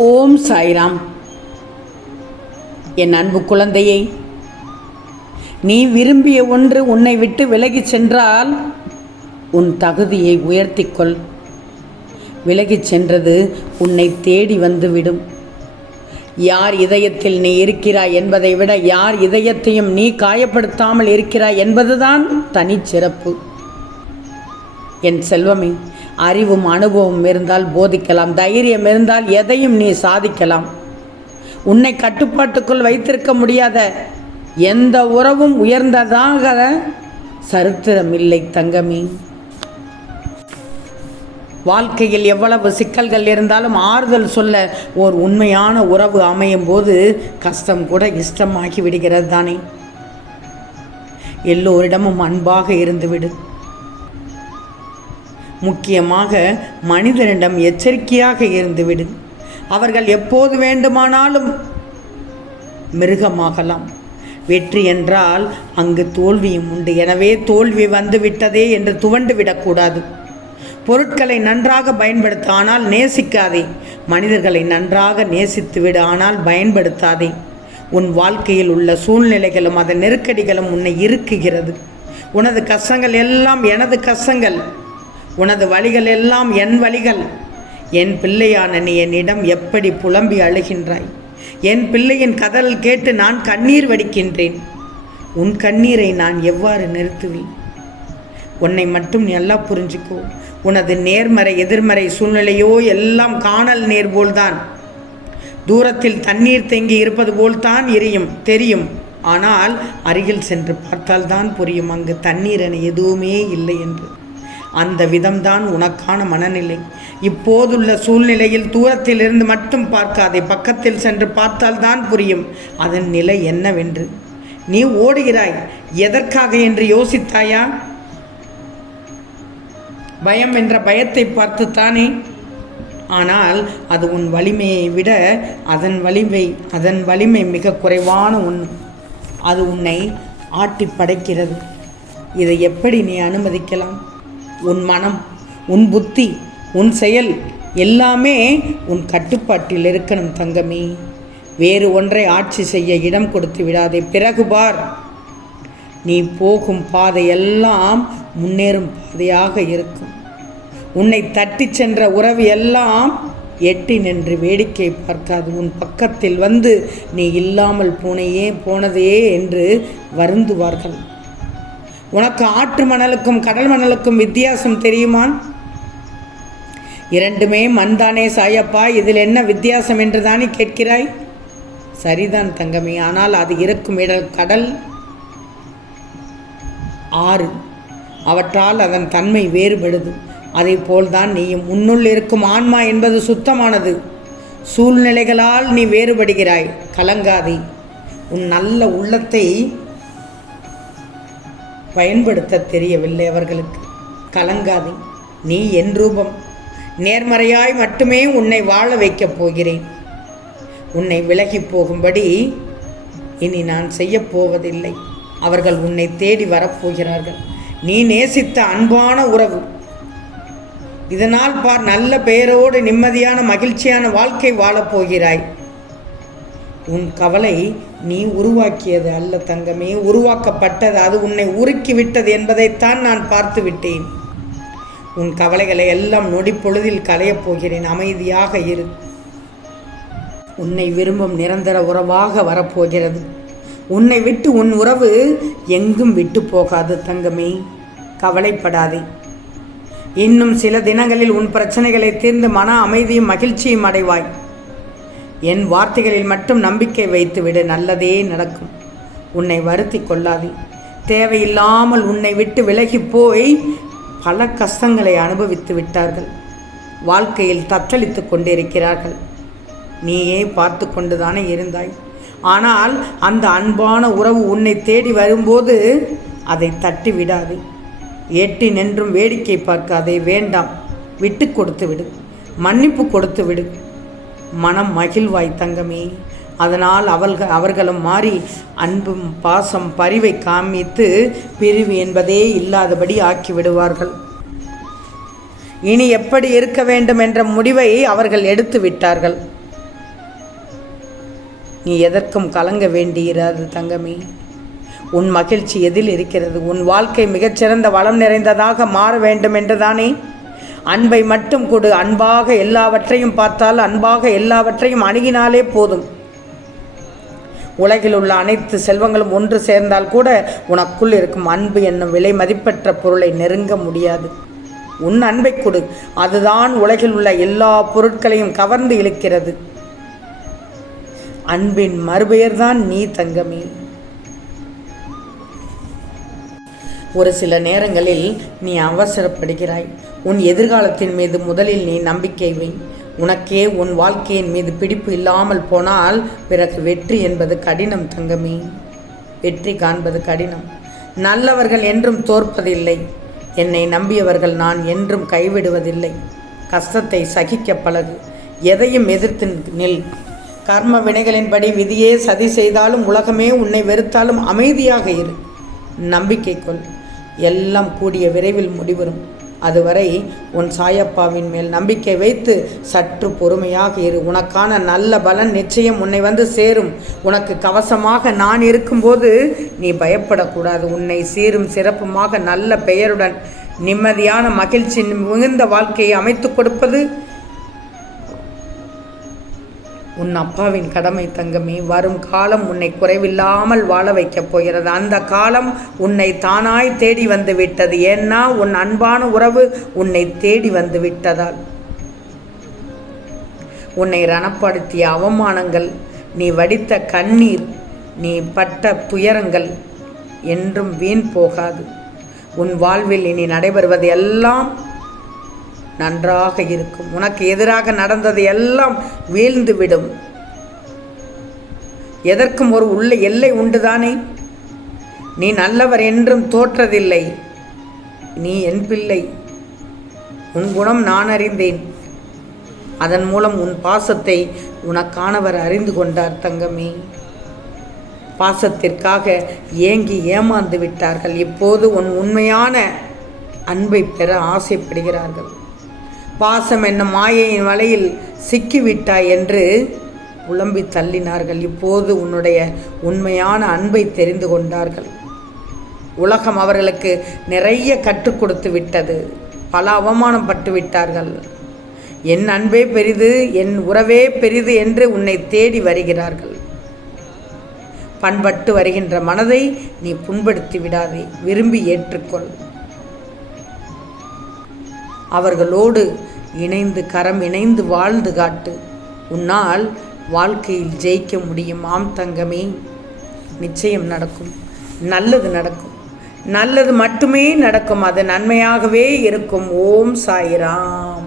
ஓம் சாய்ராம். என் அன்பு குழந்தையை, நீ விரும்பிய ஒன்று உன்னை விட்டு விலகிச் சென்றால் உன் தகுதியை உயர்த்திக்கொள். விலகிச் சென்றது உன்னை தேடி வந்துவிடும். யார் இதயத்தில் நீ இருக்கிறாய் என்பதை விட யார் இதயத்தையும் நீ காயப்படுத்தாமல் இருக்கிறாய் என்பதுதான் தனிச்சிறப்பு. என் செல்வமே, அறிவும் அனுபவம் இருந்தால் போதிக்கலாம், தைரியம் இருந்தால் எதையும் நீ சாதிக்கலாம். உன்னை கட்டுப்பாட்டுக்குள் வைத்திருக்க முடியாத எந்த உறவும் உயர்ந்ததாக சரித்திரம் இல்லை தங்கமே. வாழ்க்கையில் எவ்வளவு சிக்கல்கள் இருந்தாலும் ஆறுதல் சொல்ல ஓர் உண்மையான உறவு அமையும் போது கஷ்டம் கூட இஷ்டமாகி விடுகிறது தானே. எல்லோரிடமும் அன்பாக இருந்துவிடு. முக்கியமாக மனிதனிடம் எச்சரிக்கையாக இருந்துவிடு. அவர்கள் எப்போது வேண்டுமானாலும் மிருகமாகலாம். வெற்றி என்றால் அங்கு தோல்வியும் உண்டு. எனவே தோல்வி வந்துவிட்டதே என்று துவண்டு விடக்கூடாது. பொருட்களை நன்றாக பயன்படுத்த, ஆனால் நேசிக்காதே. மனிதர்களை நன்றாக நேசித்துவிடு, ஆனால் பயன்படுத்தாதே. உன் வாழ்க்கையில் உள்ள சூழ்நிலைகளும் அதன் நெருக்கடிகளும் உன்னை இறுக்குகிறது. உனது கஷ்டங்கள் எல்லாம் எனது கஷ்டங்கள், உனது வழிகள் எல்லாம் என் வழிகள். என் பிள்ளையான நீ என்னிடம் எப்படி புலம்பி அழுகின்றாய்? என் பிள்ளையின் கதறல் கேட்டு நான் கண்ணீர் வடிக்கின்றேன். உன் கண்ணீரை நான் எவ்வாறு நிறுத்துவேன்? உன்னை மட்டும் நல்லா புரிஞ்சுக்கோ. உனது நேர்மறை எதிர்மறை சூழ்நிலையோ எல்லாம் காணல் நீர் போல்தான். தூரத்தில் தண்ணீர் தேங்கி இருப்பது போல்தான் தெரியும். ஆனால் அருகில் சென்று பார்த்தால்தான் புரியும் அங்கு தண்ணீர் என எதுவுமே இல்லை என்று. அந்த விதம்தான் உனக்கான மனநிலை. இப்போதுள்ள சூழ்நிலையில் தூரத்தில் இருந்து மட்டும் பார்க்காதே, பக்கத்தில் சென்று பார்த்தால்தான் புரியும் அதன் நிலை என்னவென்று. நீ ஓடுகிறாய் எதற்காக என்று யோசித்தாயா? பயம் என்ற பயத்தை பார்த்துத்தானே. ஆனால் அது உன் வலிமையை விட அதன் வலிமை மிக குறைவான ஒன்று. அது உன்னை ஆட்டி படைக்கிறது. இதை எப்படி நீ அனுமதிக்கலாம்? உன் மனம், உன் புத்தி, உன் செயல் எல்லாமே உன் கட்டுப்பாட்டில் இருக்கணும் தங்கமே. வேறு ஒன்றை ஆட்சி செய்ய இடம் கொடுத்து விடாதே. பிறகு பார், நீ போகும் பாதை எல்லாம் முன்னேறும் பாதையாக இருக்கும். உன்னை தட்டி சென்ற உறவு எல்லாம் எட்டி நின்று வேடிக்கை பார்க்காது. உன் பக்கத்தில் வந்து நீ இல்லாமல் போனதே என்று வருந்துவார்கள். உனக்கு ஆற்று மணலுக்கும் கடல் மணலுக்கும் வித்தியாசம் தெரியுமா? இரண்டுமே மண்தானே சாயப்பா, இதில் என்ன வித்தியாசம் என்று தானே கேட்கிறாய்? சரிதான் தங்கமே, ஆனால் அது இருக்கும் இடம் கடல், ஆறு, அவற்றால் அதன் தன்மை வேறுபடுது. அதை போல்தான் நீயும். உன்னுள் இருக்கும் ஆன்மா என்பது சுத்தமானது. சூழ்நிலைகளால் நீ வேறுபடுகிறாய். கலங்காதே. உன் நல்ல உள்ளத்தை பயன்படுத்த தெரியவில்லை அவர்களுக்கு. கலங்காதே. நீ என் ரூபம். நேர்மறையாய் மட்டுமே உன்னை வாழ வைக்கப் போகிறேன். உன்னை விலகி போகும்படி இனி நான் செய்யப்போவதில்லை. அவர்கள் உன்னை தேடி வரப்போகிறார்கள். நீ நேசித்த அன்பான உறவு. இதனால் பார், நல்ல பெயரோடு நிம்மதியான மகிழ்ச்சியான வாழ்க்கை வாழப்போகிறாய். உன் கவலை நீ உருவாக்கியது அல்ல தங்கமே, உருவாக்கப்பட்டது. அது உன்னை உருக்கிவிட்டது என்பதைத்தான் நான் பார்த்து விட்டேன். உன் கவலைகளை எல்லாம் நொடி பொழுதில் களையப் போகிறேன். அமைதியாக இரு. உன்னை விரும்பும் நிரந்தர உறவாக வரப்போகிறது. உன்னை விட்டு உன் உறவு எங்கும் விட்டு போகாது தங்கமே. கவலைப்படாதே. இன்னும் சில தினங்களில் உன் பிரச்சனைகளை தீர்ந்து மன அமைதியும் மகிழ்ச்சியும் அடைவாய். என் வார்த்தைகளில் மட்டும் நம்பிக்கை வைத்துவிடு, நல்லதே நடக்கும். உன்னை வருத்தி கொள்ளாதே. தேவையில்லாமல் உன்னை விட்டு விலகி போய் பல கஷ்டங்களை அனுபவித்து விட்டார்கள். வாழ்க்கையில் தத்தளித்து கொண்டிருக்கிறார்கள். நீயே பார்த்து கொண்டுதானே இருந்தாய். ஆனால் அந்த அன்பான உறவு உன்னை தேடி வரும்போது அதை தட்டி விடாதே. எட்டி நின்றும் வேடிக்கை பார்க்காதே. வேண்டாம், விட்டு கொடுத்து விடு. மன்னிப்பு கொடுத்து விடு. மனம் மகிழ்வாய் தங்கமே. அதனால் அவர்களும் மாறி அன்பும் பாசம் பரிவை காமித்து பிரிவு என்பதே இல்லாதபடி ஆக்கிவிடுவார்கள். இனி எப்படி இருக்க வேண்டும் என்ற முடிவை அவர்கள் எடுத்து விட்டார்கள். நீ எதற்கும் கலங்க வேண்டியிராது தங்கமே. உன் மகிழ்ச்சி எதில் இருக்கிறது? உன் வாழ்க்கை மிகச்சிறந்த வளம் நிறைந்ததாக மாற வேண்டும் என்றுதானே? அன்பை மட்டும் கொடு. அன்பாக எல்லாவற்றையும் பார்த்தால், அன்பாக எல்லாவற்றையும் அணுகினாலே போதும். உலகில் உள்ள அனைத்து செல்வங்களும் ஒன்று சேர்ந்தால் கூட உனக்குள் இருக்கும் அன்பு என்னும் விலை மதிப்பற்ற பொருளை நெருங்க முடியாது. உன் அன்பை கொடு. அதுதான் உலகில் உள்ள எல்லா பொருட்களையும் கவர்ந்து இழுக்கிறது. அன்பின் மறுபெயர்தான் நீ தங்கமே. ஒரு சில நேரங்களில் நீ அவசரப்படுகிறாய். உன் எதிர்காலத்தின் மீது முதலில் நீ நம்பிக்கை வை. உனக்கே உன் வாழ்க்கையின் மீது பிடிப்பு இல்லாமல் போனால் பிறகு வெற்றி என்பது கடினம் தங்கமே. வெற்றி காண்பது கடினம். நல்லவர்கள் என்றும் தோற்பதில்லை. என்னை நம்பியவர்கள் நான் என்றும் கைவிடுவதில்லை. கஷ்டத்தை சகிக்க பழகு. எதையும் எதிர்த்து நில். கர்ம வினைகளின்படி விதியே சதி செய்தாலும், உலகமே உன்னை வெறுத்தாலும் அமைதியாக இரு. நம்பிக்கை கொள். எல்லாம் கூடிய விரைவில் முடிவரும். அதுவரை உன் சாயப்பாவின் மேல் நம்பிக்கை வைத்து சற்று பொறுமையாக இரு. உனக்கான நல்ல பலன் நிச்சயம் உன்னை வந்து சேரும். உனக்கு கவசமாக நான் இருக்கும்போது நீ பயப்படக்கூடாது. உன்னை சீரும் சிறப்புமாக நல்ல பெயருடன் நிம்மதியான மகிழ்ச்சி மிகுந்த வாழ்க்கையை அமைத்து கொடுப்பது உன் அப்பாவின் கடமை தங்கமே. வரும் காலம் உன்னை குறைவில்லாமல் வாழ வைக்கப் போகிறது. அந்த காலம் உன்னை தானாய் தேடி வந்து விட்டது. ஏன்னா உன் அன்பான உறவு உன்னை தேடி வந்து விட்டதால். உன்னை ரணப்படுத்திய அவமானங்கள், நீ வடித்த கண்ணீர், நீ பட்ட துயரங்கள் என்றும் வீண் போகாது. உன் வாழ்வில் இனி நடைபெறுவது எல்லாம் நன்றாக இருக்கும். உனக்கு எதிராக நடந்தது எல்லாம் வீழ்ந்துவிடும். எதற்கும் ஒரு உள்ள எல்லை உண்டுதானே? நீ நல்லவர் என்றும் தோற்றதில்லை. நீ என் பிள்ளை. உன் குணம் நான் அறிந்தேன். அதன் மூலம் உன் பாசத்தை உனக்கானவர் அறிந்து கொண்டார் தங்கமே. பாசத்திற்காக ஏங்கி ஏமாந்து விட்டார்கள். இப்போது உன் உண்மையான அன்பை பெற ஆசைப்படுகிறார்கள். பாசம் என்னும் மாயையின் வலையில் சிக்கிவிட்டாய் என்று புலம்பி தள்ளினார்கள். இப்போது உன்னுடைய உண்மையான அன்பை தெரிந்து கொண்டார்கள். உலகம் அவர்களுக்கு நிறைய கற்றுக் கொடுத்து விட்டது. பல அவமானம் பட்டு விட்டார்கள். என் அன்பே பெரிது, என் உறவே பெரிது என்று உன்னை தேடி வருகிறார்கள். பண்பட்டு வருகின்ற மனதை நீ புண்படுத்தி விடாதே. விரும்பி ஏற்றுக்கொள். அவர்களோடு இணைந்து கரம் இணைந்து வாழ்ந்து காட்டு. உன்னால் வாழ்க்கையில் ஜெயிக்க முடியும். ஆம் தங்கமே, நிச்சயம் நடக்கும். நல்லது நடக்கும். நல்லது மட்டுமே நடக்கும். அது நன்மையாகவே இருக்கும். ஓம் சாய்ராம்.